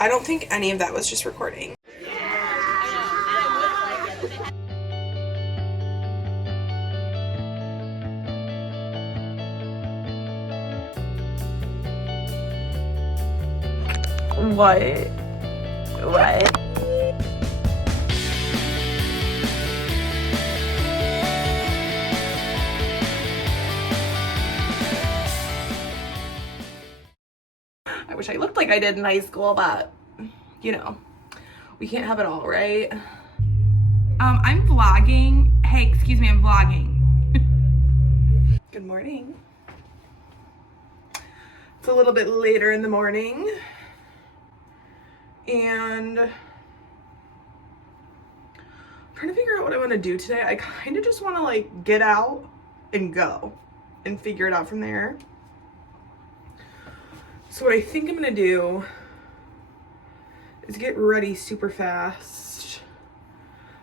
I don't think any of that was just recording. What? What? I wish I looked like I did in high school, but you know, we can't have it all, right? I'm vlogging. Hey, excuse me, I'm vlogging. Good morning. It's a little bit later in the morning, and I'm trying to figure out what I want to do today. I kind of just want to like get out and go and figure it out from there. So what I think I'm gonna do is get ready super fast.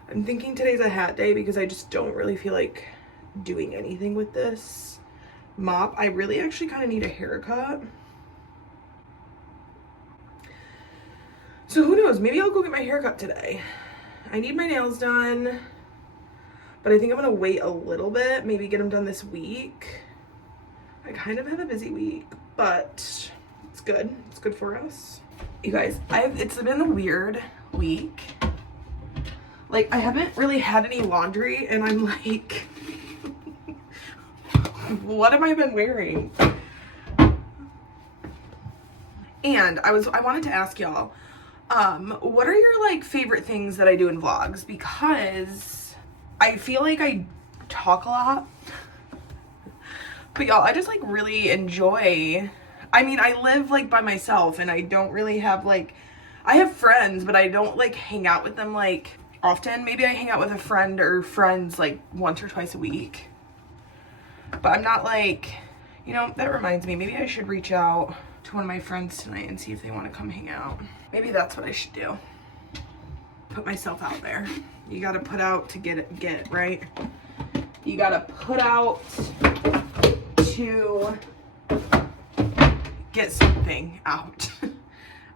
I'm thinking today's a hat day because I just don't really feel like doing anything with this mop. I really actually kind of need a haircut. So who knows, maybe I'll go get my haircut today. I need my nails done, but I think I'm gonna wait a little bit, maybe get them done this week. I kind of have a busy week, but it's good. It's good for us. You guys, it's been a weird week. Like, I haven't really had any laundry, and I'm like, what have I been wearing? And I wanted to ask y'all, what are your like favorite things that I do in vlogs? Because I feel like I talk a lot, but y'all, I just like really enjoy. I mean, I live like by myself, and I don't really have like, I have friends, but I don't like hang out with them like often. Maybe I hang out with a friend or friends like once or twice a week, but I'm not like, you know, that reminds me, maybe I should reach out to one of my friends tonight and see if they want to come hang out. Maybe that's what I should do. Put myself out there. You gotta put out to get, right? You gotta put out to get something out.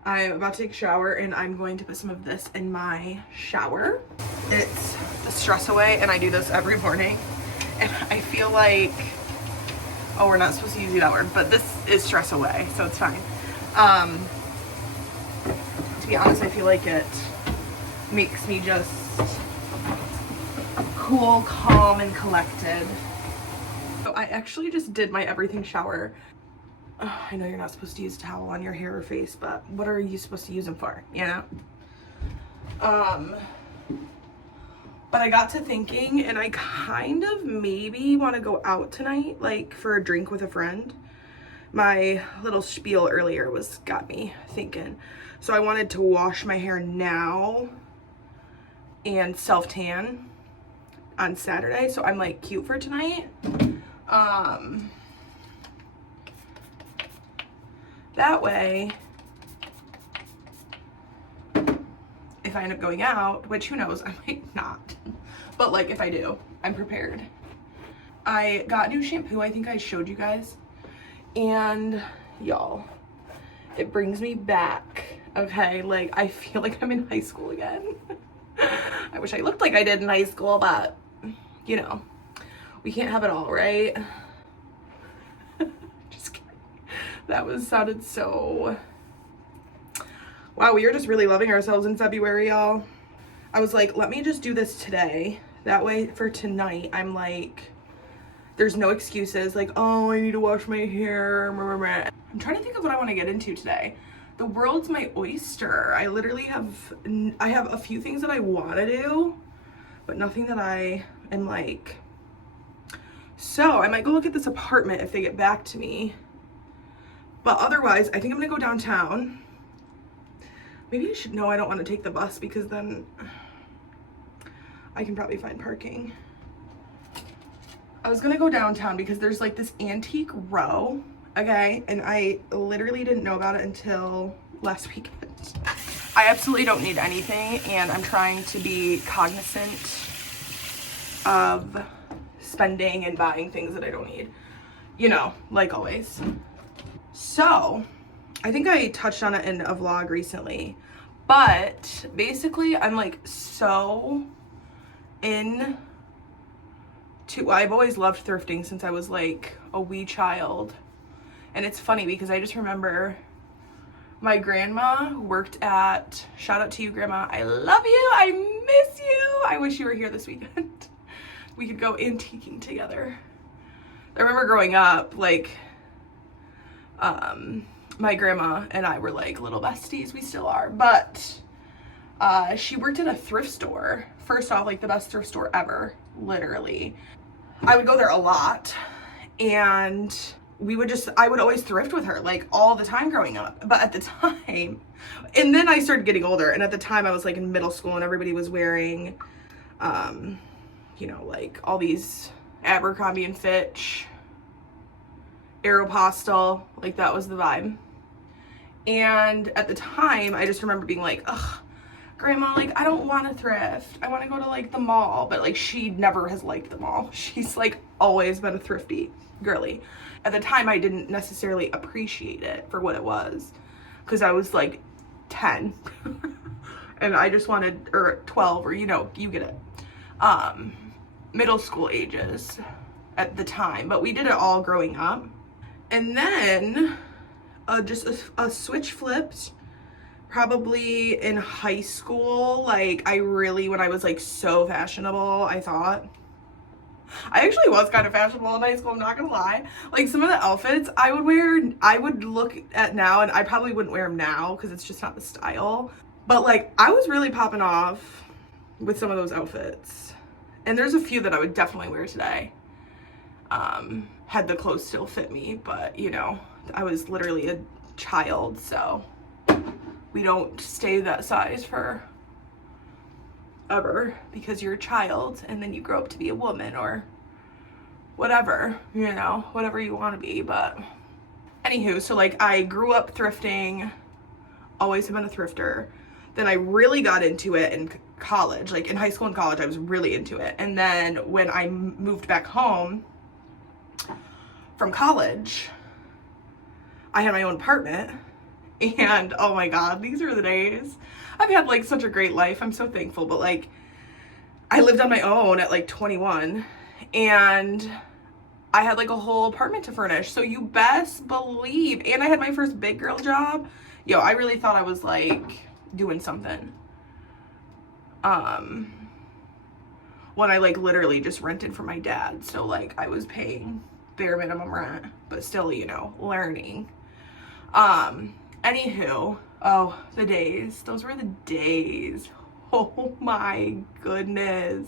I'm about to take a shower, and I'm going to put some of this in my shower. It's a stress away, and I do this every morning, and I feel like, oh, we're not supposed to use that word, but this is stress away, so it's fine. To be honest, I feel like it makes me just cool, calm, and collected. So I actually just did my everything shower. I know you're not supposed to use a towel on your hair or face, but what are you supposed to use them for, you know? But I got to thinking, and I kind of maybe want to go out tonight, like for a drink with a friend. My little spiel earlier got me thinking. So I wanted to wash my hair now and self-tan on Saturday, so I'm like cute for tonight. That way, if I end up going out, which who knows, I might not, but like if I do, I'm prepared. I got new shampoo, I think I showed you guys, and y'all, it brings me back, okay? Like, I feel like I'm in high school again. I wish I looked like I did in high school, but you know, we can't have it all, right? Just kidding. That sounded so, wow, we are just really loving ourselves in February, y'all. I was like, let me just do this today. That way for tonight, I'm like, there's no excuses like, oh, I need to wash my hair. I'm trying to think of what I want to get into today. The world's my oyster. I literally have a few things that I want to do, but nothing that I am like. So I might go look at this apartment if they get back to me. But otherwise, I think I'm gonna go downtown. Maybe I should, no, I don't want to take the bus because then I can probably find parking. I was gonna go downtown because there's like this antique row, okay? And I literally didn't know about it until last weekend. I absolutely don't need anything, and I'm trying to be cognizant of spending and buying things that I don't need. You know, like always. So I think I touched on it in a vlog recently, but basically I'm like so in to, I've always loved thrifting since I was like a wee child. And it's funny because I just remember my grandma who worked at, shout out to you, Grandma, I love you, I miss you, I wish you were here this weekend. We could go antiquing together. I remember growing up, like, my grandma and I were like little besties, we still are, but she worked at a thrift store. First off, like the best thrift store ever, literally. I would go there a lot, and I would always thrift with her like all the time growing up. But at the time, and then I started getting older, and at the time I was like in middle school and everybody was wearing, you know, like all these Abercrombie and Fitch, Aeropostale, like that was the vibe. And at the time, I just remember being like, ugh, Grandma, like, I don't want to thrift. I want to go to, like, the mall. But, like, she never has liked the mall. She's, like, always been a thrifty girly. At the time, I didn't necessarily appreciate it for what it was. Because I was, like, 10. And I just wanted, or 12, or, you know, you get it. Middle school ages at the time. But we did it all growing up. And then just a switch flipped probably in high school. Like when I was like so fashionable, I thought. I actually was kind of fashionable in high school, I'm not gonna lie. Like some of the outfits I would wear, I would look at now and I probably wouldn't wear them now because it's just not the style. But like I was really popping off with some of those outfits. And there's a few that I would definitely wear today. Had the clothes still fit me, but you know, I was literally a child, so we don't stay that size for ever because you're a child and then you grow up to be a woman or whatever, you know, whatever you want to be. But anywho, so like I grew up thrifting, always have been a thrifter. Then I really got into it in college, like in high school and college, I was really into it. And then when I moved back home from college, I had my own apartment, and oh my god, these are the days. I've had like such a great life, I'm so thankful, but like I lived on my own at like 21 and I had like a whole apartment to furnish, so you best believe, and I had my first big girl job. Yo, I really thought I was like doing something when I like literally just rented from my dad, so like I was paying bare minimum rent, but still, you know, learning. Anywho, oh, the days, those were the days. Oh my goodness.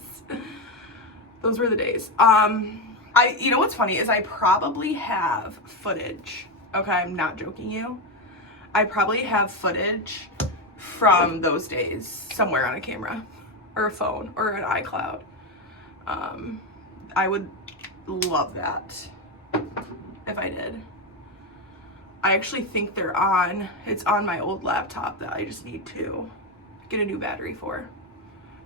Those were the days. You know what's funny is I probably have footage. Okay, I'm not joking you. I probably have footage from those days somewhere on a camera or a phone or an iCloud. I would love that if I did. I actually think it's on my old laptop that I just need to get a new battery for.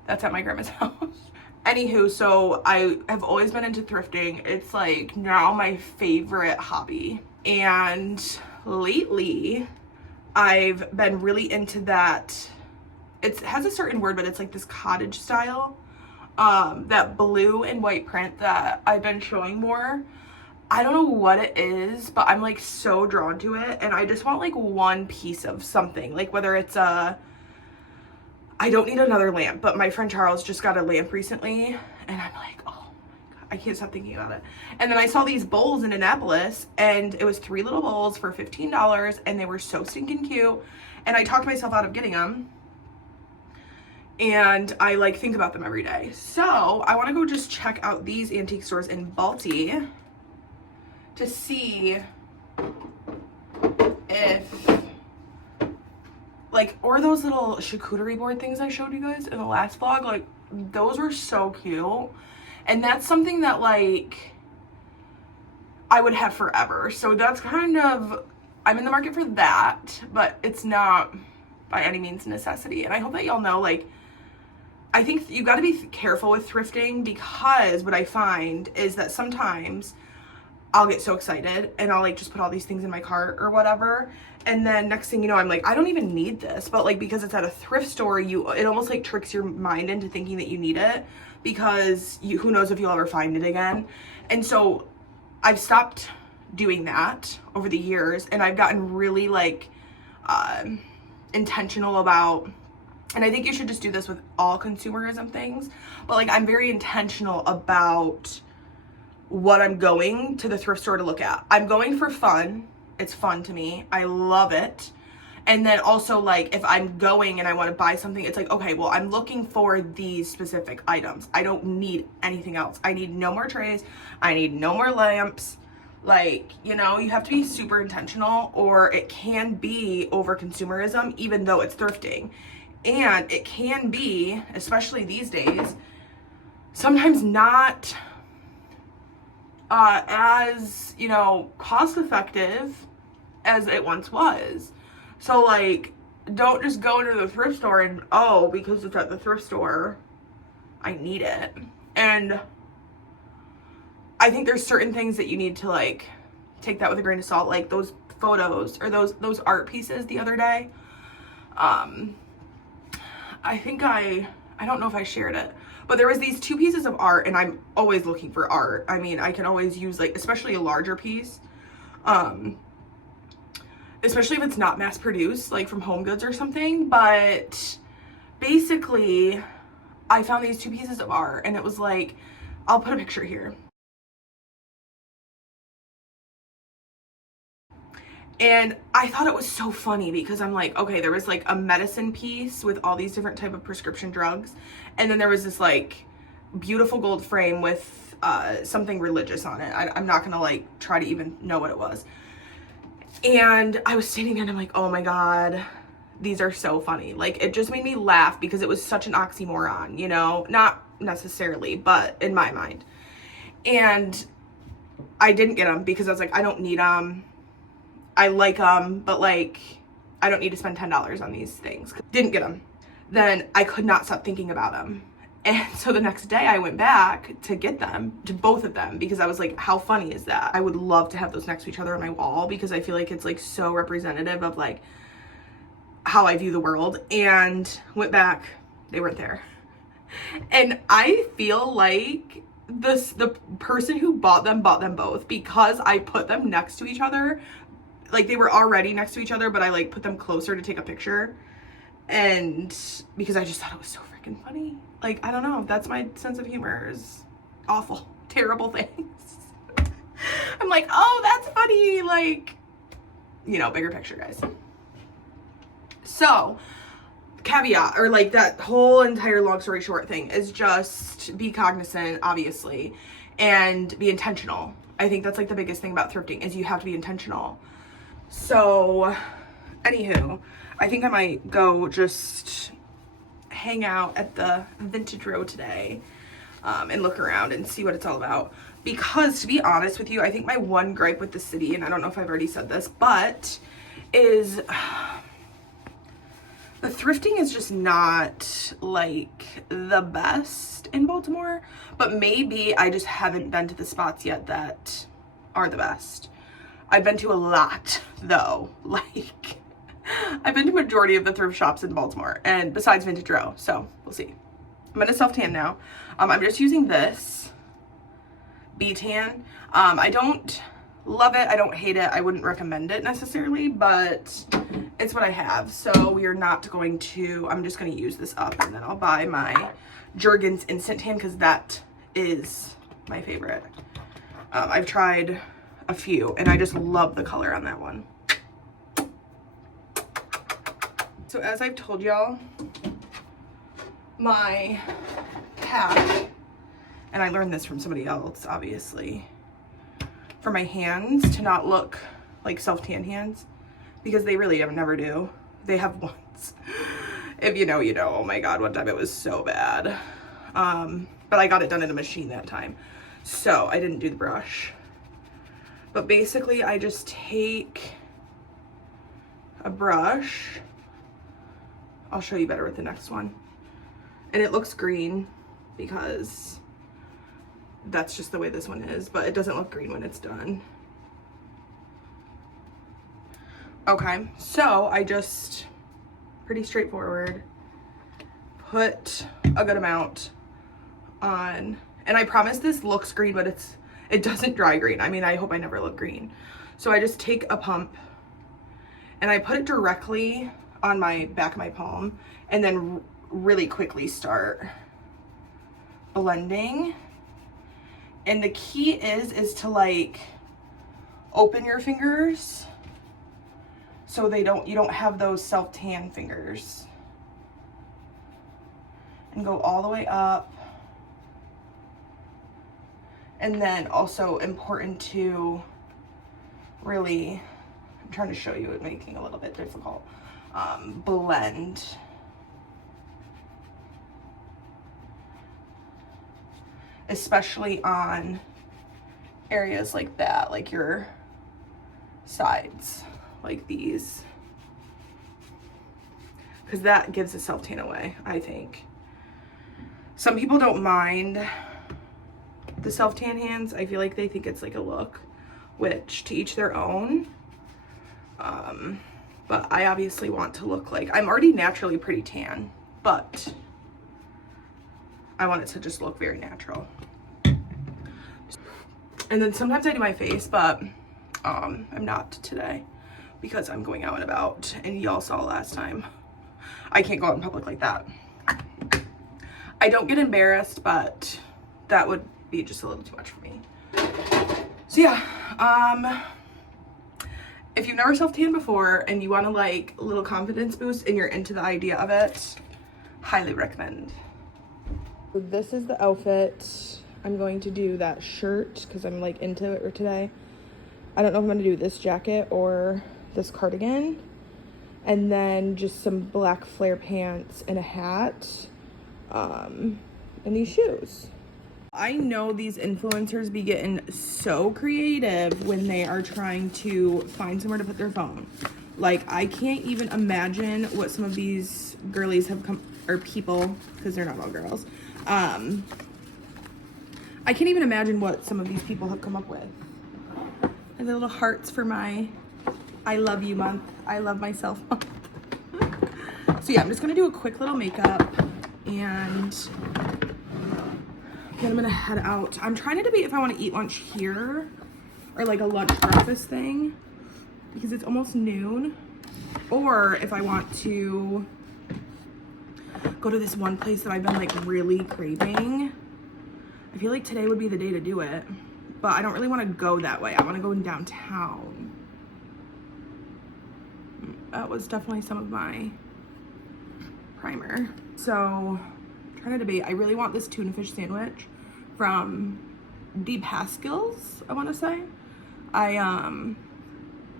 That's at my grandma's house. Anywho, so I have always been into thrifting. It's like now my favorite hobby. And lately, I've been really into that. It has a certain word, but it's like this cottage style. That blue and white print that I've been showing more. I don't know what it is, but I'm like so drawn to it, and I just want like one piece of something, like whether it's I don't need another lamp, but my friend Charles just got a lamp recently, and I'm like, oh my god, I can't stop thinking about it. And then I saw these bowls in Annapolis, and it was 3 little bowls for $15, and they were so stinking cute, and I talked myself out of getting them, and I like think about them every day. So I want to go just check out these antique stores in Balti to see if like, or those little charcuterie board things I showed you guys in the last vlog, like those were so cute. And that's something that like I would have forever. So that's kind of, I'm in the market for that, but it's not by any means a necessity. And I hope that y'all know, like, I think you got to be careful with thrifting, because what I find is that sometimes I'll get so excited and I'll like just put all these things in my cart or whatever. And then next thing you know, I'm like, I don't even need this. But like, because it's at a thrift store, it almost like tricks your mind into thinking that you need it, because who knows if you'll ever find it again. And so I've stopped doing that over the years, and I've gotten really like intentional about, and I think you should just do this with all consumerism things, but like I'm very intentional about what I'm going to the thrift store to look at. I'm going for fun. It's fun to me. I love it. And then also like if I'm going and I want to buy something, it's like, okay, well, I'm looking for these specific items. I don't need anything else. I need no more trays. I need no more lamps. Like, you know, you have to be super intentional, or it can be over consumerism, even though it's thrifting. And it can be, especially these days, sometimes not as, you know, cost effective as it once was. So like, don't just go into the thrift store and, oh, because it's at the thrift store, I need it. And I think there's certain things that you need to like take that with a grain of salt, like those photos or those art pieces the other day. I think I don't know if I shared it, but there was these 2 pieces of art, and I'm always looking for art. I mean, I can always use like, especially a larger piece, especially if it's not mass produced, like from Home Goods or something. But basically I found these 2 pieces of art, and it was like, I'll put a picture here. And I thought it was so funny because I'm like, okay, there was like a medicine piece with all these different type of prescription drugs. And then there was this like beautiful gold frame with something religious on it. I'm not gonna like try to even know what it was. And I was sitting there and I'm like, oh my God, these are so funny. Like, it just made me laugh because it was such an oxymoron, you know, not necessarily, but in my mind. And I didn't get them because I was like, I don't need them. I like them, but like, I don't need to spend $10 on these things. Didn't get them. Then I could not stop thinking about them. And so the next day I went back to get them, to both of them, because I was like, how funny is that? I would love to have those next to each other on my wall, because I feel like it's like so representative of like how I view the world. And went back, they weren't there. And I feel like the person who bought them both, because I put them next to each other. Like, they were already next to each other, but I like put them closer to take a picture. And because I just thought it was so freaking funny. Like, I don't know, that's my sense of humor, is awful, terrible things. I'm like, oh, that's funny. Like, you know, bigger picture, guys. So, caveat, or like that whole entire long story short thing, is just be cognizant, obviously, and be intentional. I think that's like the biggest thing about thrifting, is you have to be intentional. So, anywho, I think I might go just hang out at the Vintage Row today, and look around and see what it's all about. Because, to be honest with you, I think my one gripe with the city, and I don't know if I've already said this, but is the thrifting is just not like the best in Baltimore. But maybe I just haven't been to the spots yet that are the best. I've been to a lot though. Like, I've been to majority of the thrift shops in Baltimore, and besides Vintage Row, so we'll see. I'm gonna self-tan now. I'm just using this B-tan. I don't love it, I don't hate it, I wouldn't recommend it necessarily, but it's what I have. So we are not going to, I'm just gonna use this up, and then I'll buy my Jergens Instant Tan, because that is my favorite. I've tried a few, and I just love the color on that one. So as I've told y'all, my pack, and I learned this from somebody else, obviously, for my hands to not look like self-tan hands, because they really never do. They have once. If you know, you know. Oh my God, one time it was so bad. But I got it done in a machine that time, so I didn't do the brush. But basically, I just take a brush. I'll show you better with the next one. And it looks green because that's just the way this one is, but it doesn't look green when it's done. Okay, so I just, pretty straightforward, put a good amount on, and I promise this looks green, but it doesn't dry green. I mean, I hope I never look green. So I just take a pump and I put it directly on my back of my palm, and then really quickly start blending. And the key is to like open your fingers so you don't have those self-tan fingers, and go all the way up. And then also important to really, I'm trying to show you it making a little bit difficult, blend. Especially on areas like that, like your sides, like these, because that gives the self-tan away, I think. Some people don't mind the self-tan hands. I feel like they think it's like a look, which to each their own. But I obviously want to look like, I'm already naturally pretty tan, but I want it to just look very natural. And then sometimes I do my face, but I'm not today because I'm going out and about, and y'all saw last time. I can't go out in public like that. I don't get embarrassed, but that would be just a little too much for me. So yeah, if you've never self-tanned before and you want to like a little confidence boost and you're into the idea of it, highly recommend. So this is the outfit. I'm going to do that shirt because I'm like into it today. I don't know if I'm going to do this jacket or this cardigan. And then just some black flare pants and a hat. And these shoes. I know these influencers be getting so creative when they are trying to find somewhere to put their phone. Like, I can't even imagine what some of these girlies have come, or people, because they're not all girls. I can't even imagine what some of these people have come up with. And the little hearts for my I love you month. I love myself month. So yeah, I'm just gonna do a quick little makeup and then I'm gonna head out. I'm trying to debate if I want to eat lunch here or like a lunch breakfast thing because it's almost noon, or if I want to go to this one place that I've been like really craving. I feel like today would be the day to do it, but I don't really want to go that way. I want to go in downtown. That was definitely some of my primer. So I'm trying to debate. I really want this tuna fish sandwich from Deep Haskell's, I want to say. I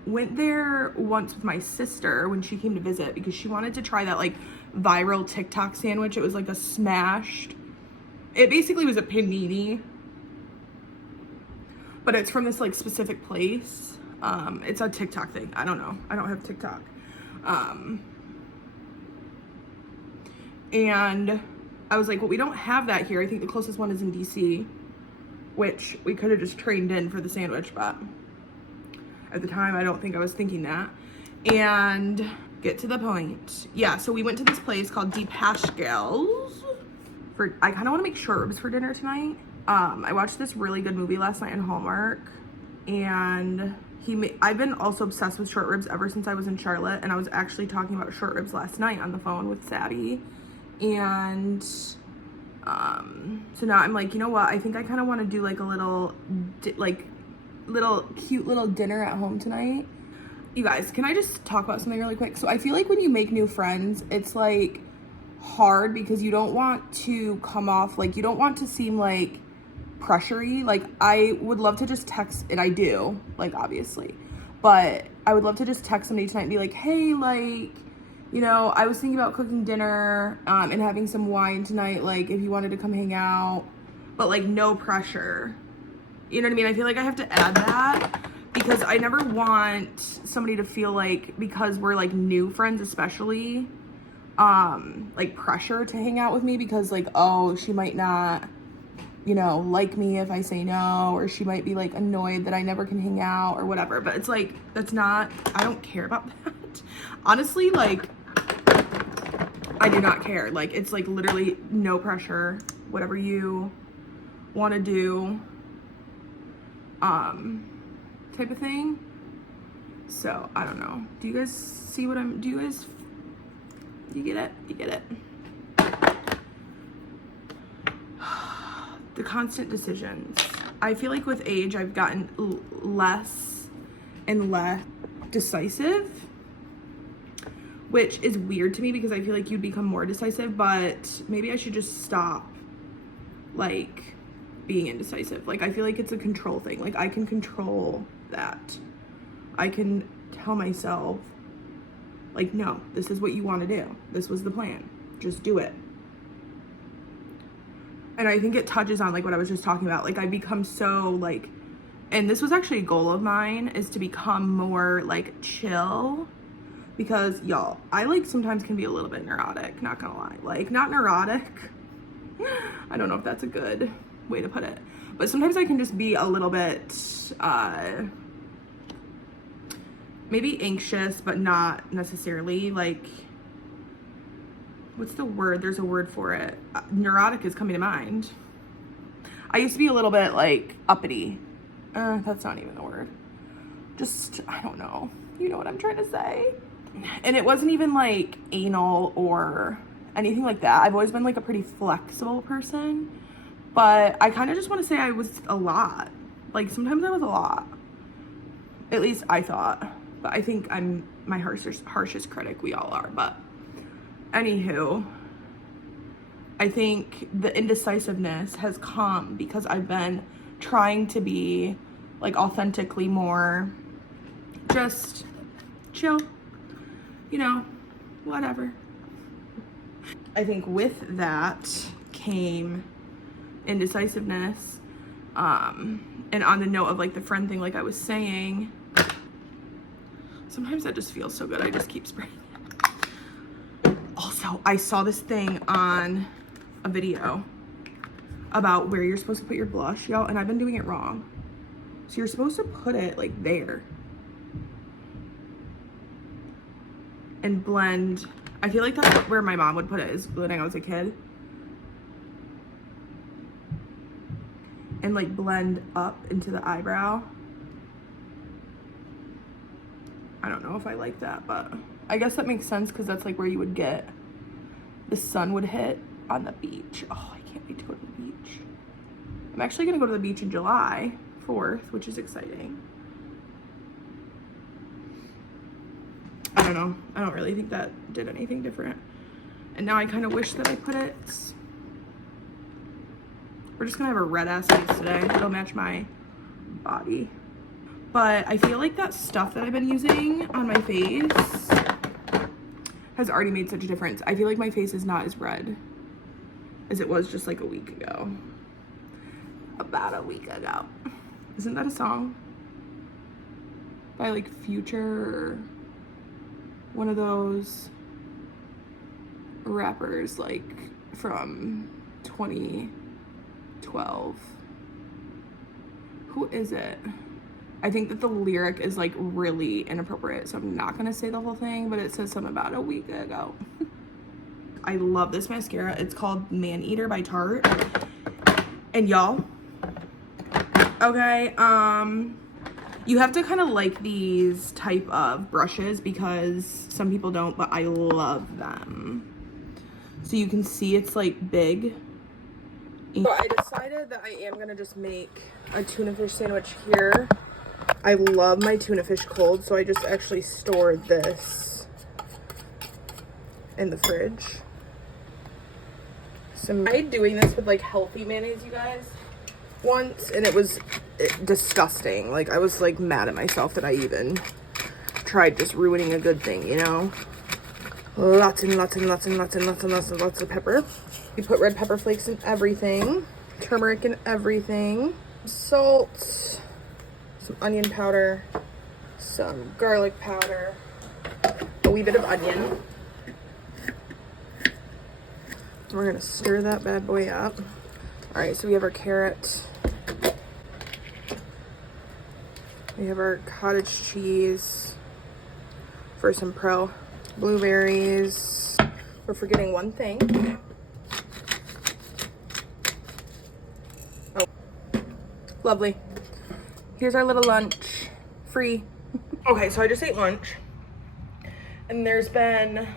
went there once with my sister when she came to visit because she wanted to try that like viral TikTok sandwich. It was like a smashed, it basically was a panini, but it's from this like specific place. It's a TikTok thing. I don't know. I don't have TikTok. And I was like, well, we don't have that here. I think the closest one is in DC, which we could have just trained in for the sandwich, but at the time, I don't think I was thinking that. And get to the point. Yeah, so we went to this place called Deep Haskell's. I kind of want to make short ribs for dinner tonight. I watched this really good movie last night on Hallmark, and I've been also obsessed with short ribs ever since I was in Charlotte, and I was actually talking about short ribs last night on the phone with Sadie. And so now I'm like, you know what? I think I kind of want to do like a little cute little dinner at home tonight. You guys, can I just talk about something really quick? So I feel like when you make new friends, it's like hard because you don't want to come off like, you don't want to seem like pressury. Like, I would love to just text, and I do, like, obviously, but I would love to just text somebody tonight and be like, hey, like, you know, I was thinking about cooking dinner and having some wine tonight, like, if you wanted to come hang out, but like no pressure. You know what I mean? I feel like I have to add that because I never want somebody to feel like, because we're like new friends especially, like pressure to hang out with me because like, oh, she might not you know, like me if I say no, or she might be like annoyed that I never can hang out or whatever. But it's like, that's not, I don't care about that. Honestly, like, I do not care. Like, it's like literally no pressure, whatever you want to do, type of thing. So I don't know. Do you guys see what I'm, you get it? You get it? The constant decisions. I feel like with age, I've gotten less and less decisive, which is weird to me because I feel like you'd become more decisive, but maybe I should just stop, like, being indecisive. Like, I feel like it's a control thing. Like, I can control that. I can tell myself, like, no, this is what you want to do. This was the plan. Just do it. And I think it touches on, like, what I was just talking about. Like, I become so, like, and this was actually a goal of mine, is to become more, like, chill. Because, y'all, I, like, sometimes can be a little bit neurotic, not gonna lie. Like, not neurotic. I don't know if that's a good way to put it. But sometimes I can just be a little bit, maybe anxious, but not necessarily, like, what's the word? There's a word for it. Neurotic is coming to mind. I used to be a little bit, like, uppity. That's not even the word. Just, I don't know. You know what I'm trying to say? And it wasn't even, like, anal or anything like that. I've always been, like, a pretty flexible person. But I kind of just want to say I was a lot. Like, sometimes I was a lot. At least I thought. But I think I'm my harshest critic. We all are. But anywho, I think the indecisiveness has come because I've been trying to be, like, authentically more just chill, you know, whatever. I think with that came indecisiveness. And on the note of, like, the friend thing, like I was saying, sometimes that just feels so good. I just keep spraying. Also, I saw this thing on a video about where you're supposed to put your blush, y'all, and I've been doing it wrong. So you're supposed to put it, like, there. And blend. I feel like that's where my mom would put it, is when I was a kid. And, like, blend up into the eyebrow. I don't know if I like that, but I guess that makes sense because that's, like, where you would get, the sun would hit on the beach. Oh, I can't wait to go to the beach. I'm actually gonna go to the beach in July 4th, which is exciting. I don't know. I don't really think that did anything different. And now I kind of wish that I put it. We're just gonna have a red ass face today. It'll match my body. But I feel like that stuff that I've been using on my face has already made such a difference. I feel like my face is not as red as it was just like a week ago. About a week ago. Isn't that a song? By, like, Future or one of those rappers, like, from 2012. Who is it? I think that the lyric is, like, really inappropriate, so I'm not gonna say the whole thing, but it says something about a week ago. I love this mascara. It's called Man Eater by Tarte. And y'all, okay, you have to kind of like these type of brushes because some people don't, but I love them. So you can see it's, like, big. So I decided that I am gonna just make a tuna fish sandwich here. I love my tuna fish cold, so I just actually stored this in the fridge. So I tried doing this with, like, healthy mayonnaise, you guys, once, and it was disgusting. Like, I was, like, mad at myself that I even tried just ruining a good thing, you know? Lots and lots and lots and lots and lots and lots and lots of pepper. You put red pepper flakes in everything, turmeric in everything, salt, some onion powder, some garlic powder, a wee bit of onion. We're gonna stir that bad boy up. All right, so we have our carrot. We have our cottage cheese for some pro. Blueberries. We're forgetting one thing. Oh, lovely. Here's our little lunch. Free. Okay, so I just ate lunch. And and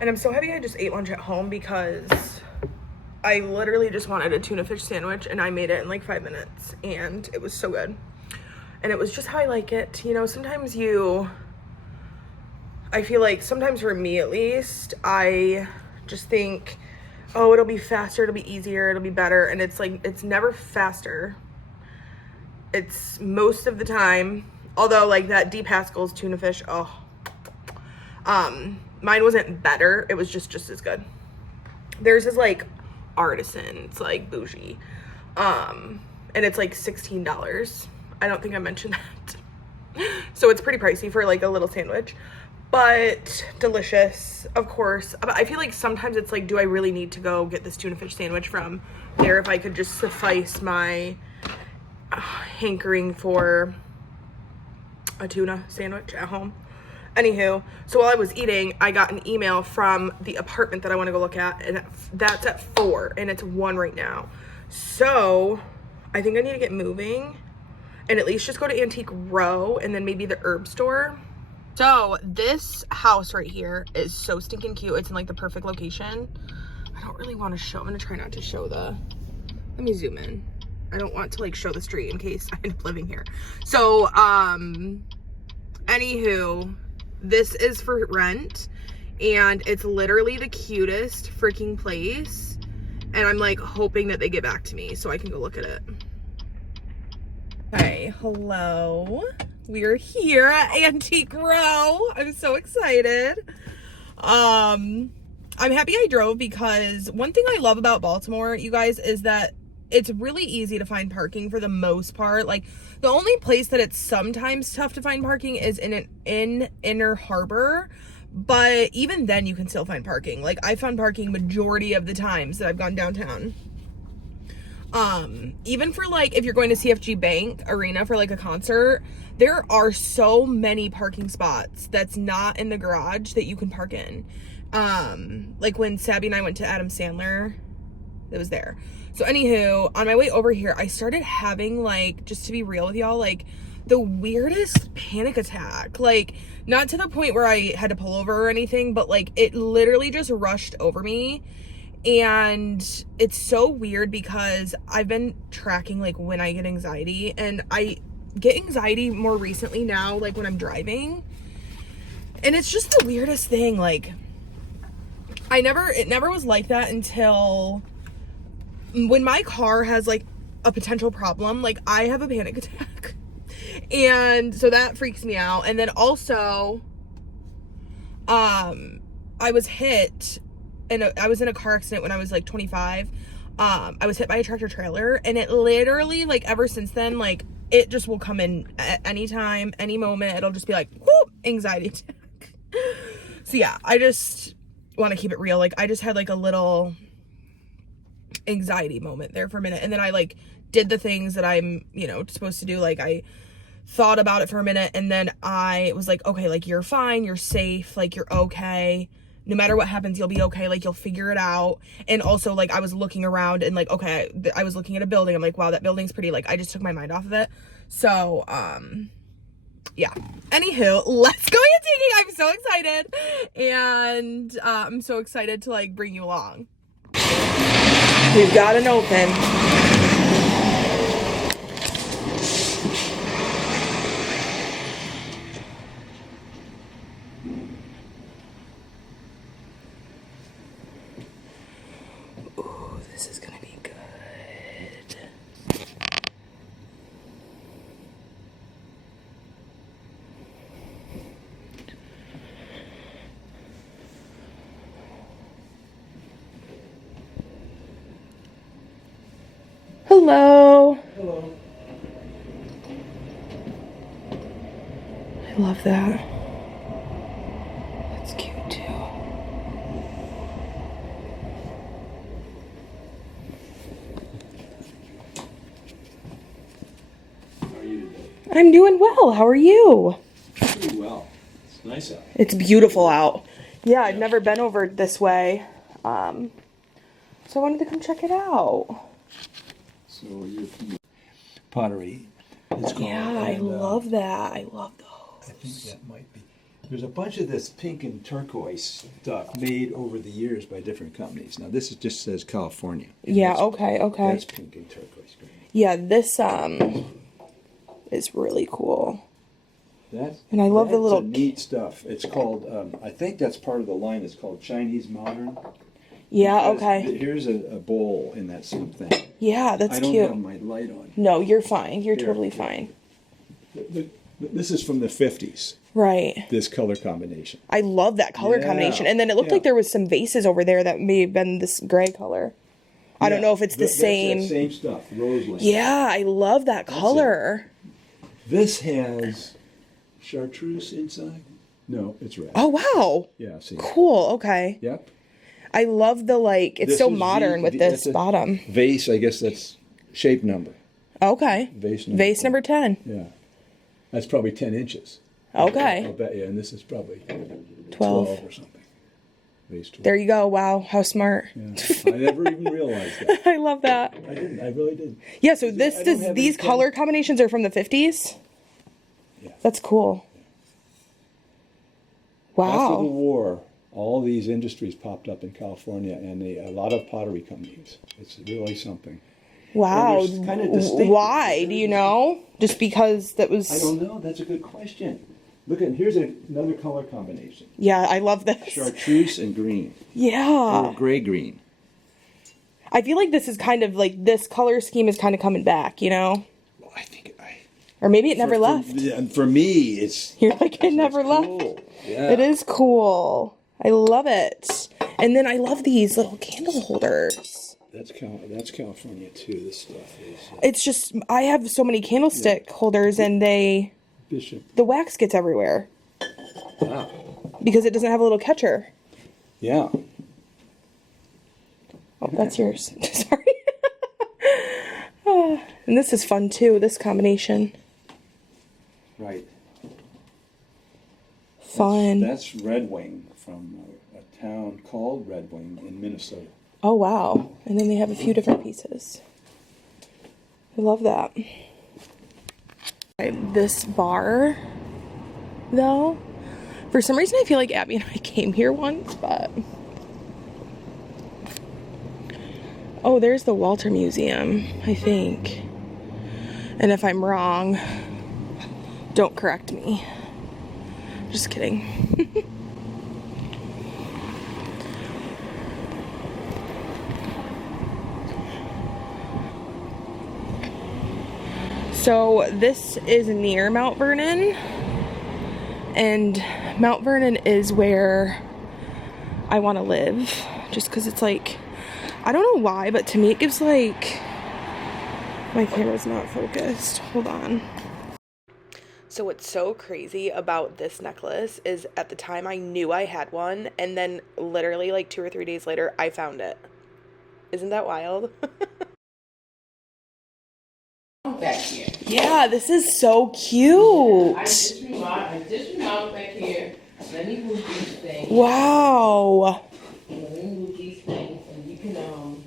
I'm so happy I just ate lunch at home because I literally just wanted a tuna fish sandwich and I made it in like 5 minutes and it was so good. And it was just how I like it. You know, sometimes I feel like sometimes for me at least, I just think, oh, it'll be faster, it'll be easier, it'll be better. And it's like, it's never faster. It's most of the time, although like that D. Pascal's tuna fish, oh, mine wasn't better. It was just as good. Theirs is like artisan. It's like bougie. And it's like $16. I don't think I mentioned that. So it's pretty pricey for like a little sandwich, but delicious, of course. But I feel like sometimes it's like, do I really need to go get this tuna fish sandwich from there if I could just suffice my hankering for a tuna sandwich at home? Anywho, so while I was eating, I got an email from the apartment that I want to go look at, and that's at 4, and it's 1 right now. So I think I need to get moving and at least just go to Antique Row and then maybe the herb store. So this house right here is so stinking cute. It's in like the perfect location. I don't really want to show, I'm gonna try not to show let me zoom in. I don't want to like show the street in case I end up living here. So, anywho, this is for rent and it's literally the cutest freaking place. And I'm like hoping that they get back to me so I can go look at it. Hey, hello. We're here at Antique Row. I'm so excited. I'm happy I drove because one thing I love about Baltimore, you guys, is that it's really easy to find parking for the most part. Like the only place that it's sometimes tough to find parking is in Inner Harbor, but even then you can still find parking. Like I found parking majority of the times that I've gone downtown. Even for like if you're going to CFG Bank Arena for like a concert, there are so many parking spots that's not in the garage that you can park in. Like when Sabby and I went to Adam Sandler, it was there. So anywho, on my way over here, I started having like, just to be real with y'all, like the weirdest panic attack. Like not to the point where I had to pull over or anything, but like it literally just rushed over me. And it's so weird because I've been tracking like when I get anxiety, and I get anxiety more recently now, like when I'm driving. And it's just the weirdest thing. Like it never was like that until when my car has like a potential problem, like I have a panic attack. And so that freaks me out. And then also, I was hit and I was in a car accident when I was like 25. I was hit by a tractor trailer, and it literally, like, ever since then, like, it just will come in at any time, any moment. It'll just be like, whoop, anxiety attack. So yeah, I just want to keep it real. Like, I just had like a little anxiety moment there for a minute, and then I like did the things that I'm, you know, supposed to do. Like I thought about it for a minute, and then I was like, okay, like you're fine, you're safe, like you're okay. No matter what happens, you'll be okay. Like you'll figure it out. And also like I was looking around and like, okay, I was looking at a building. I'm like, wow, that building's pretty. Like I just took my mind off of it. So, yeah. Anywho, let's go antiquing. I'm so excited. And I'm so excited to like bring you along. We've got an open. Hello. Hello. I love that. That's cute too. I'm doing well. How are you? Pretty well. It's nice out. It's beautiful out. Yeah, I've never been over this way. So I wanted to come check it out. So your pottery. It's called. Yeah, I love that. I love those. I think that might be. There's a bunch of this pink and turquoise stuff made over the years by different companies. Now this just says California. Yeah, okay. That's pink and turquoise green. Yeah, this is really cool. And I love the little neat stuff. It's called. I think that's part of the line. It's called Chinese Modern. Yeah, Because okay. Here's a bowl in that same thing. Yeah, that's cute. I don't have my light on. No, you're fine. You're Here. totally fine. This is from the 50s. Right. This color combination. I love that color combination. And then it looked like there was some vases over there that may have been this gray color. I don't know if it's the same. That's that same stuff, roseland. Yeah, I love that color. This has chartreuse inside. No, it's red. Oh, wow. Yeah, see. Cool, okay. Yep. I love the, like, it's This so is modern with this bottom. Vase, I guess that's shape number. Okay. Vase number 10. Yeah. That's probably 10 inches. Okay. I'll bet you. And this is probably 12 or something. Vase 12. There you go. Wow, how smart. Yeah. I never even realized that. I love that. I didn't. I really didn't. Yeah, so these any color combinations are from the 50s? Yeah. That's cool. After the Wow. war, all these industries popped up in California, and a lot of pottery companies. It's really something. Wow. And they're kinda distinct. Why? Do you know? Just because that was... I don't know. That's a good question. Look at here's another color combination: Yeah, I love this. chartreuse and green, Yeah. or gray green. I feel like this is kind of like this color scheme is kind of coming back, you know? Well, I think Or maybe it never left. For me, it's You're like, it never left. cool. Yeah. It is cool. I love it. And then I love these little candle holders. That's California too. This stuff is It's just, I have so many candlestick holders and Bishop. the wax gets everywhere. Wow. Because it doesn't have a little catcher. Yeah. Oh, that's yours. Sorry. And this is fun too, this combination. Right. Fun. That's Red Wing from a town called Red Wing in Minnesota. Oh, wow. And then they have a few different pieces. I love that. This bar, though, for some reason I feel like Abby and I came here once, but... Oh, there's the Walter Museum, I think. And if I'm wrong, don't correct me. Just kidding. So this is near Mount Vernon, and Mount Vernon is where I want to live, just because it's like, I don't know why, but to me it gives like, my camera's not focused, hold on. So what's so crazy about this necklace is at the time I knew I had one, and then literally like 2 or 3 days later I found it. Isn't that wild? Back here. Yeah, this is so cute. I just remodeled back here. Let me move these things. Wow. Let me move these things, and you can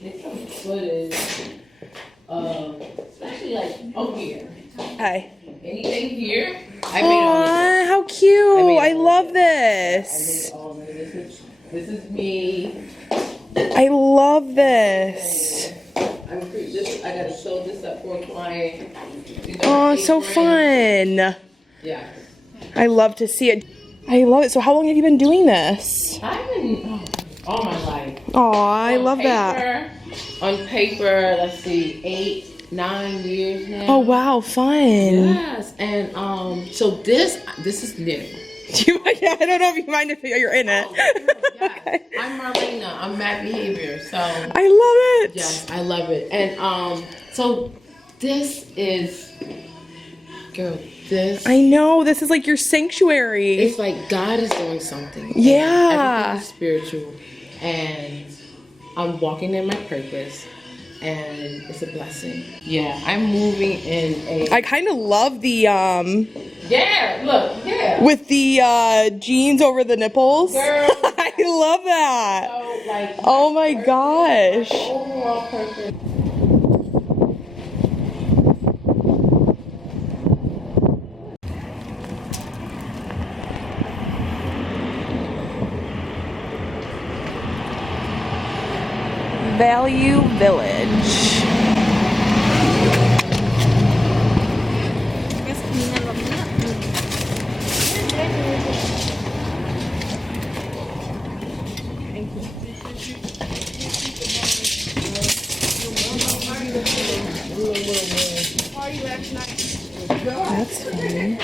get some footage of, especially like here. Hi. Anything here? I made all of Aw, how cute. I love this. this. I made all of this. This is me. I love this. I gotta sew this up for a client. Oh, so fun. Yeah. I love to see it. I love it. So how long have you been doing this? I've been all my life. Oh, I love that. On paper, let's see, 8, 9 years now. Oh, wow, fun. Yes, and so this is new. Yeah, I don't know if you mind if you're in it. Yes. Okay. I'm Marlena. I'm Mad Behavior. So I love it. yes, I love it. And so this is, girl, this. I know. This is like your sanctuary. It's like God is doing something. And Yeah. everything is spiritual, and I'm walking in my purpose. and it's a blessing. Yeah, I'm moving in a. I kind of love the Yeah, look, yeah. with the jeans over the nipples. Girl. I love that. So, like, Oh my gosh. overall perfect. Value Village. That's funny.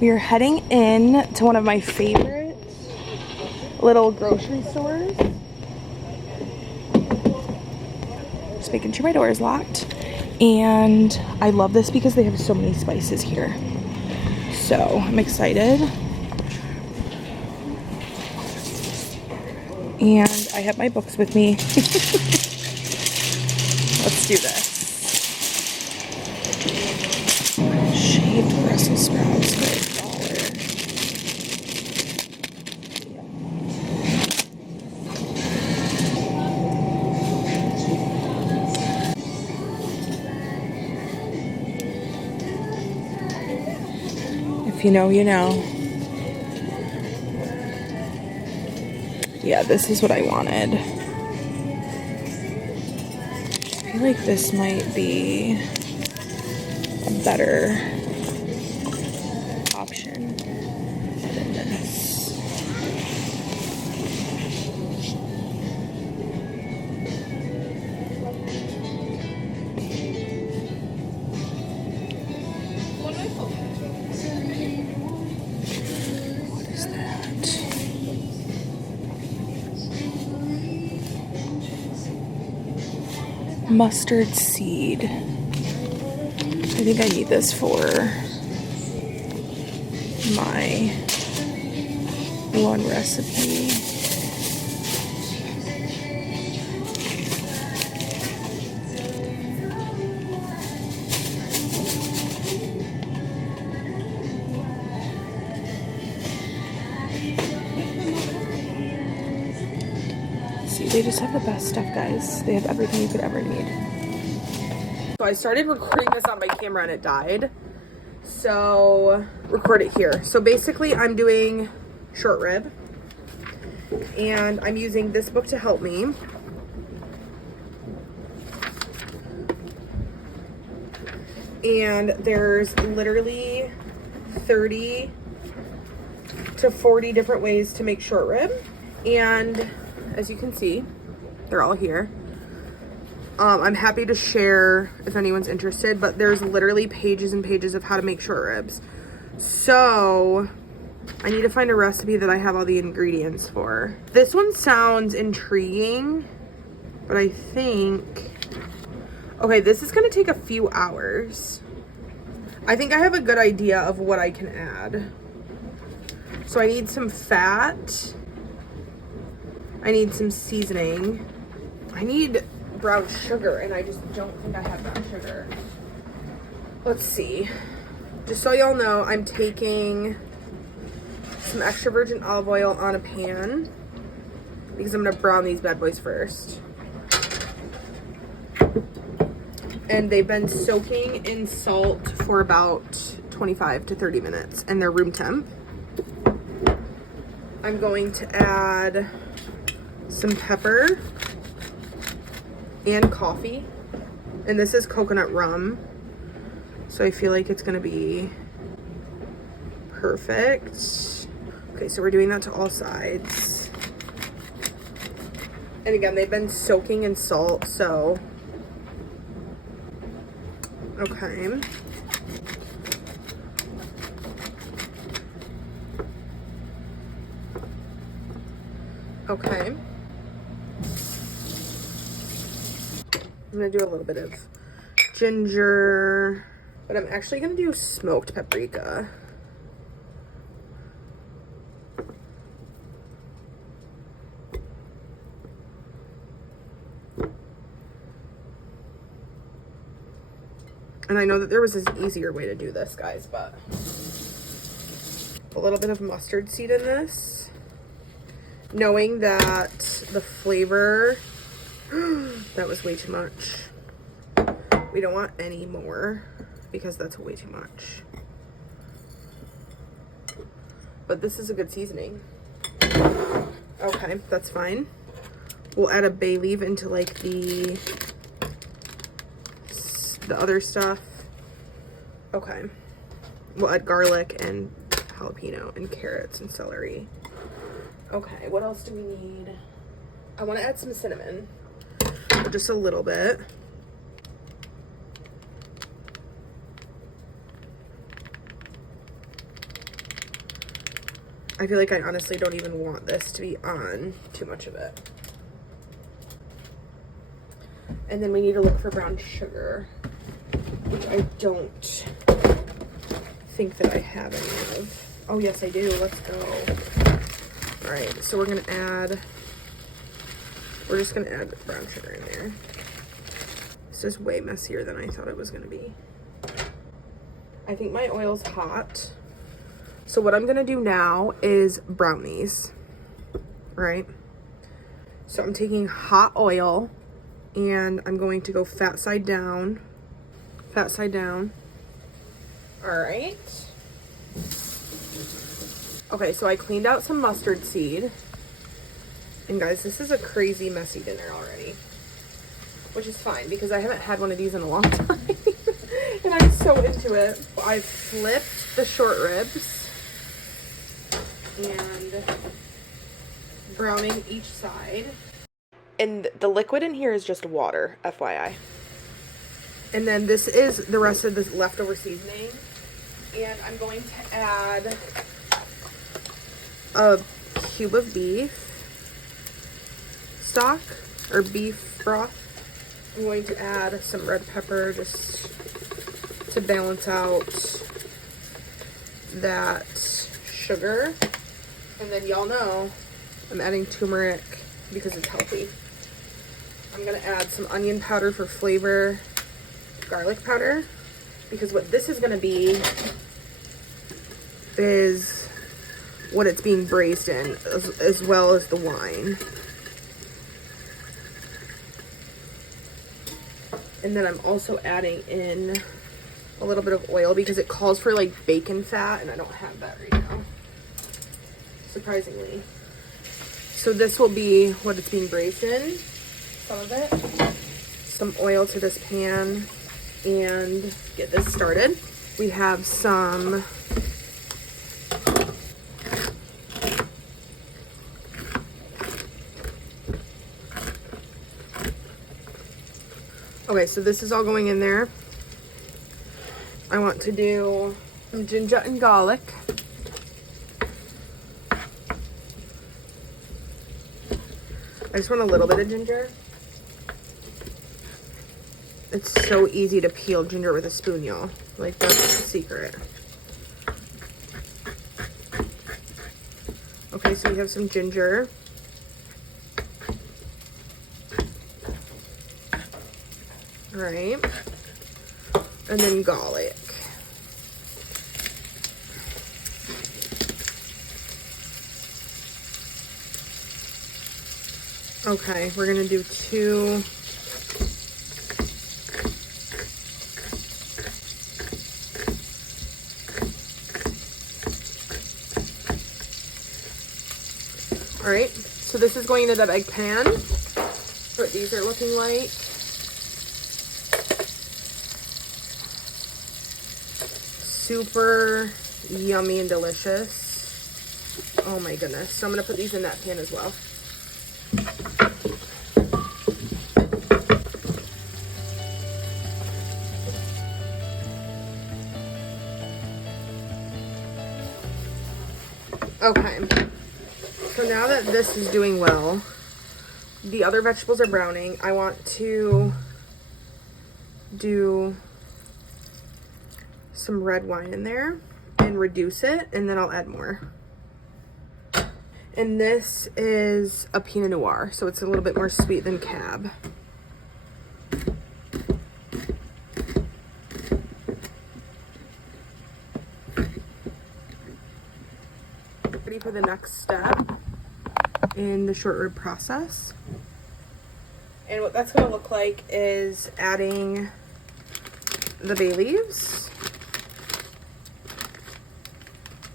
We are heading in to one of my favorite little grocery stores. Just making sure my door is locked. And I love this because they have so many spices here. So I'm excited. And I have my books with me. Let's do this. Shaved Brussels sprouts for $1. If you know, you know. Yeah, this is what I wanted. I feel like this might be a better option than this. What is that? Mustard seed. I think I need this for my one recipe. See, they just have the best stuff, guys. They have everything you could ever need. So I started recording this on my camera and it died. So record it here. So basically I'm doing short rib and I'm using this book to help me. And there's literally 30 to 40 different ways to make short rib. And as you can see, they're all here. I'm happy to share if anyone's interested, but there's literally pages and pages of how to make short ribs. So I need to find a recipe that I have all the ingredients for. This one sounds intriguing, but I think, Okay, this is gonna take a few hours. I think I have a good idea of what I can add. So I need some fat. I need some seasoning. I need brown sugar, and I just don't think I have brown sugar. Let's see. Just so y'all know, I'm taking some extra virgin olive oil on a pan because I'm gonna brown these bad boys first. And they've been soaking in salt for about 25 to 30 minutes, and they're room temp. I'm going to add some pepper and coffee, and this is coconut rum, so I feel like it's gonna be perfect. Okay, so we're doing that to all sides, and again, they've been soaking in salt, so okay. Okay. I'm gonna do a little bit of ginger, but I'm actually gonna do smoked paprika. And I know that there was an easier way to do this, guys, but a little bit of mustard seed in this, knowing that the flavor, that was way too much. We don't want any more because that's way too much. But this is a good seasoning. Okay, that's fine. We'll add a bay leaf into like the other stuff. Okay. We'll add garlic and jalapeno and carrots and celery. Okay, what else do we need? I want to add some cinnamon. Just a little bit. I feel like I honestly don't even want this to be on too much of it. And then we need to look for brown sugar, which I don't think that I have any of. Oh yes, I do. Let's go. All right, so we're just gonna add brown sugar in there. This is way messier than I thought it was gonna be. I think my oil's hot. So what I'm gonna do now is brown these, right? So I'm taking hot oil and I'm going to go fat side down. Fat side down. All right. Okay, so I cleaned out some mustard seed. And guys, this is a crazy messy dinner already. Which is fine because I haven't had one of these in a long time. And I'm so into it. I flipped the short ribs. And browning each side. And the liquid in here is just water, FYI. And then this is the rest of this leftover seasoning. And I'm going to add a cube of beef stock or beef broth. I'm going to add some red pepper just to balance out that sugar. And then y'all know I'm adding turmeric because it's healthy. I'm gonna add some onion powder for flavor, garlic powder, because what this is gonna be is what it's being braised in, as well as the wine. And then I'm also adding in a little bit of oil because it calls for like bacon fat, and I don't have that right now, surprisingly. So this will be what it's being braised in, some of it. Some oil to this pan and get this started. We have some okay, so this is all going in there. I want to do some ginger and garlic. I just want a little bit of ginger. It's so easy to peel ginger with a spoon, y'all. Like, that's the secret. Okay, so we have some ginger. All right. And then garlic. Okay, we're gonna do 2. All right, so this is going into the big pan. What these are looking like. Super yummy and delicious. Oh my goodness. So I'm gonna put these in that pan as well. Okay, so now that this is doing well, the other vegetables are browning. I want to do some red wine in there and reduce it, and then I'll add more. And this is a Pinot Noir, so it's a little bit more sweet than Cab. Ready for the next step in the short rib process. And what that's going to look like is adding the bay leaves,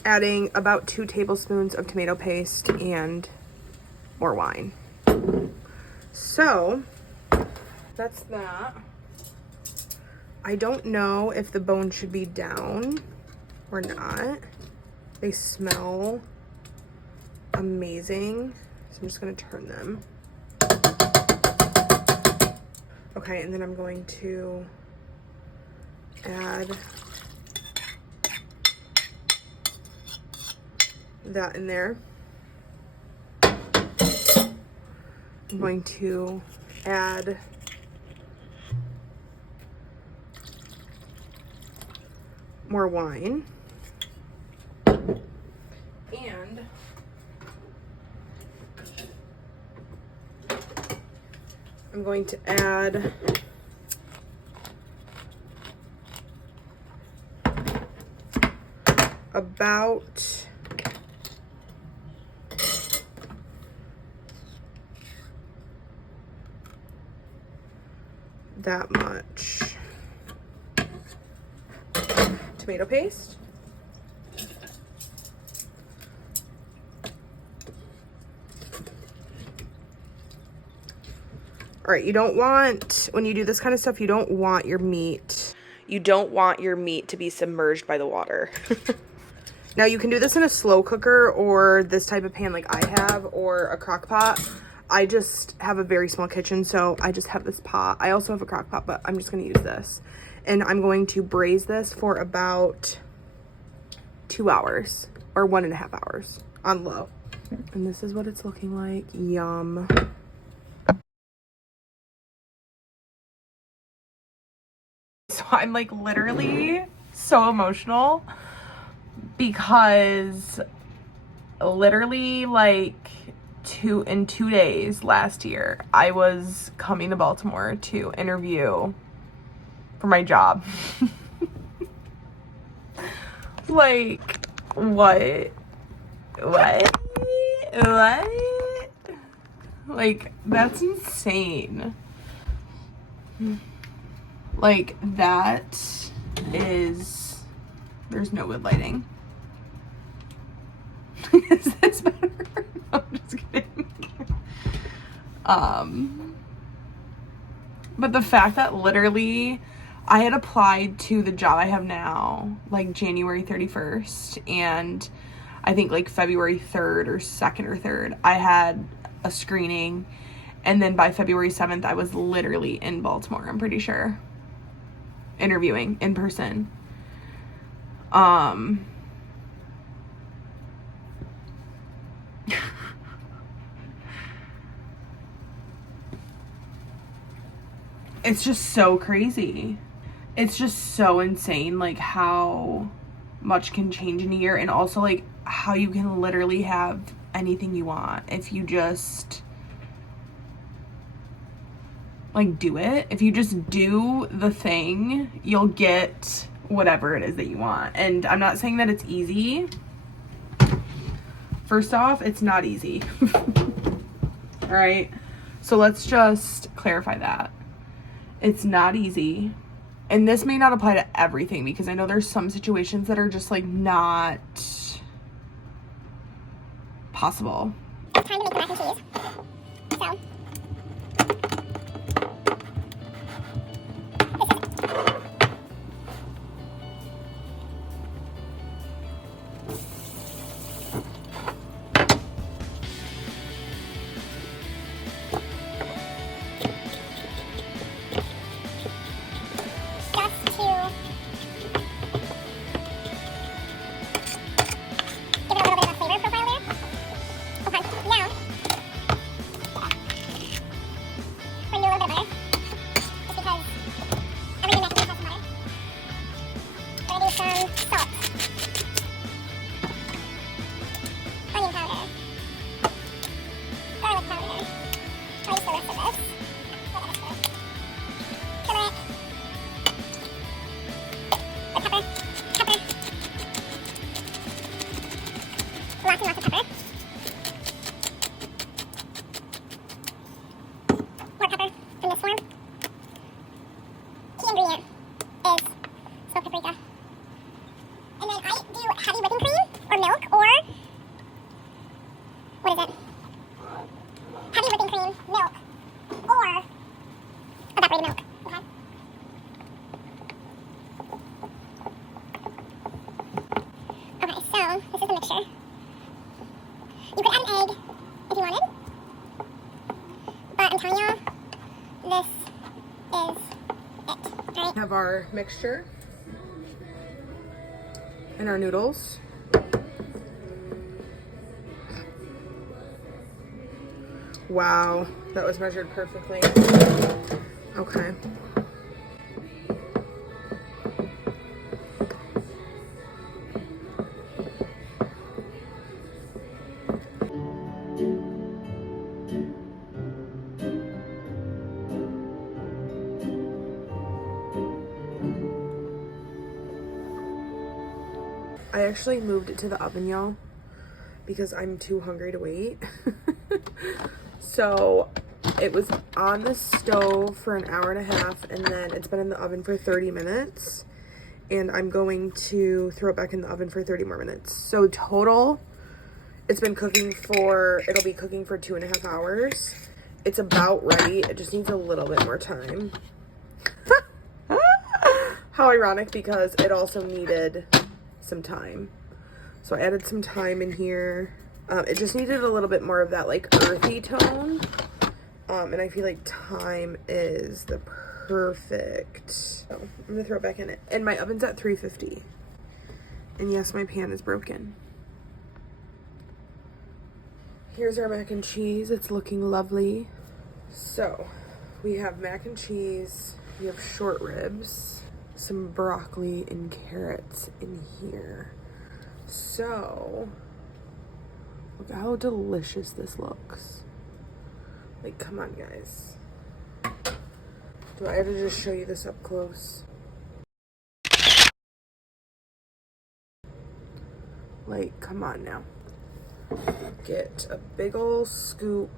adding about 2 tablespoons of tomato paste and more wine. So that's that. I don't know if the bone should be down or not. They smell amazing. So I'm just gonna turn them. Okay, and then I'm going to add that in there. I'm going to add more wine. And I'm going to add about that much tomato paste. All right, you don't want, when you do this kind of stuff, you don't want your meat to be submerged by the water. Now you can do this in a slow cooker or this type of pan like I have, or a crock pot. I just have a very small kitchen, so I just have this pot. I also have a crock pot, but I'm just gonna use this. And I'm going to braise this for about 2 hours or 1.5 hours on low. And this is what it's looking like. Yum. So I'm like literally so emotional because literally like in 2 days last year, I was coming to Baltimore to interview for my job. Like, what? Like, that's insane. Like, that is, there's no good lighting. Is this better? No, I'm just kidding. But the fact that literally I had applied to the job I have now, like January 31st, and I think like February 3rd or 2nd or 3rd, I had a screening, and then by February 7th, I was literally in Baltimore, I'm pretty sure, interviewing in person. It's just so crazy. It's just so insane, like, how much can change in a year, and also, like, how you can literally have anything you want if you just, like, do it. If you just do the thing, you'll get whatever it is that you want. And I'm not saying that it's easy. First off, it's not easy. All right? So let's just clarify that. It's not easy. And this may not apply to everything, because I know there's some situations that are just, like, not possible. It's time to make the mac and cheese. So. Lots and lots of pepper. More pepper in this form. Key ingredient is smoked paprika. And then I do heavy whipping cream or milk or what is it? Heavy whipping cream, milk, or evaporated milk. Okay. Okay, so this is the mixture. You could add an egg if you wanted, but I'm telling y'all, this is it. Alright. We have our mixture and our noodles. Wow, that was measured perfectly. Okay. I actually moved it to the oven, y'all, because I'm too hungry to wait. So it was on the stove for an hour and a half, and then it's been in the oven for 30 minutes. And I'm going to throw it back in the oven for 30 more minutes. So total, it's been cooking for, it'll be cooking for 2.5 hours. It's about ready. It just needs a little bit more time. How ironic, because it also needed some time. So I added some thyme in here. It just needed a little bit more of that, like, earthy tone. And I feel like thyme is the perfect. So I'm gonna throw it back in it. And my oven's at 350. And yes, my pan is broken. Here's our mac and cheese. It's looking lovely. So we have mac and cheese. We have short ribs, some broccoli and carrots in here. So look how delicious this looks. Like, come on, guys. Do I have to just show you this up close? Like, come on now. Get a big ol' scoop.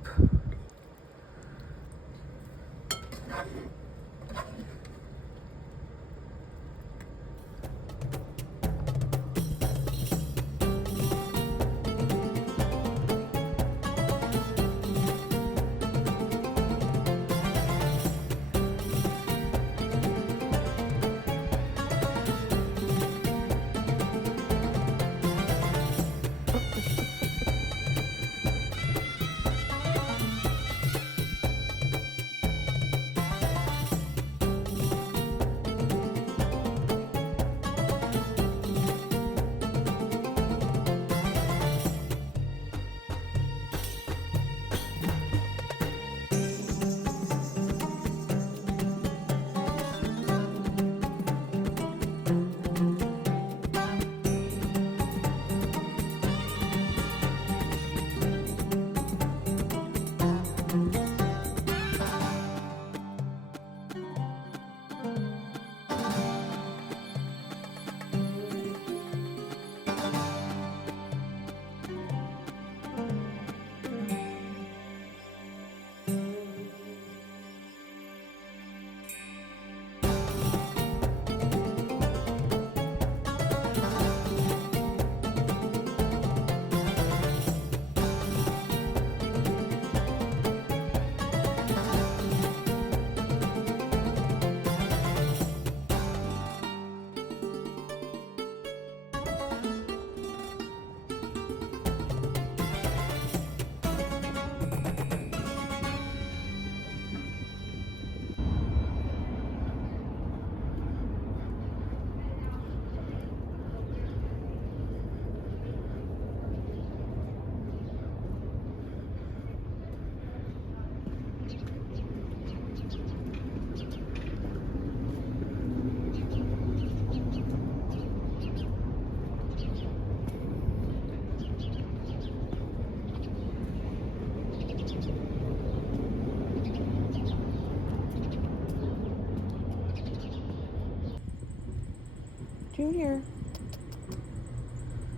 Junior,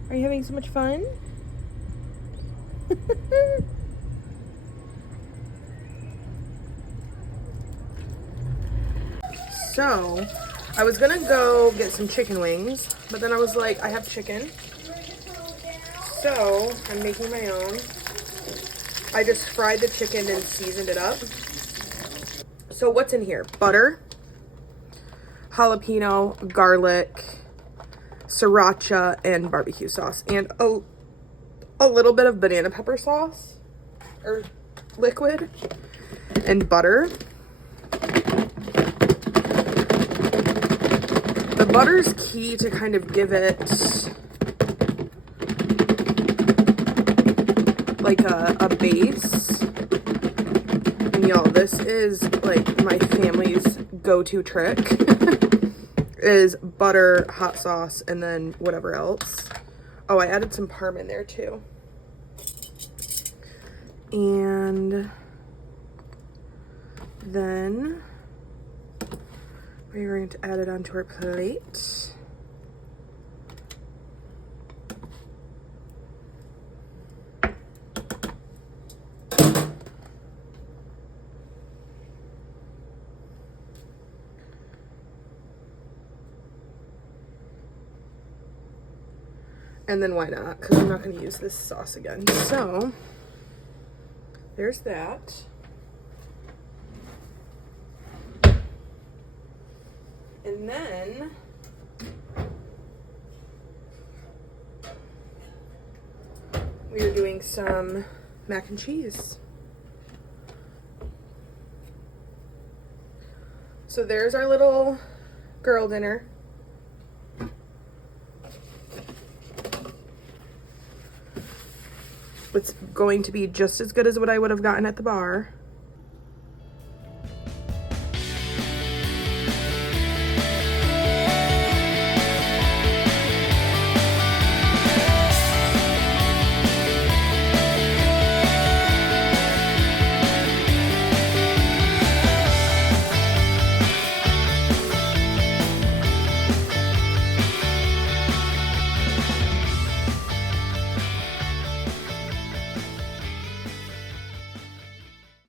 are you having so much fun? So, I was gonna go get some chicken wings, but then I was like, I have chicken. So, I'm making my own. I just fried the chicken and seasoned it up. So what's in here? Butter, jalapeno, garlic, sriracha, and barbecue sauce. And a little bit of banana pepper sauce, or liquid, and butter. The butter's key to kind of give it like a base. And y'all, this is like my family's go-to trick is butter, hot sauce, and then whatever else. Oh, I added some parm in there too. And then we're going to add it onto our plate. And then why not? Because I'm not going to use this sauce again. So, there's that. And then we are doing some mac and cheese. So there's our little girl dinner. It's going to be just as good as what I would have gotten at the bar.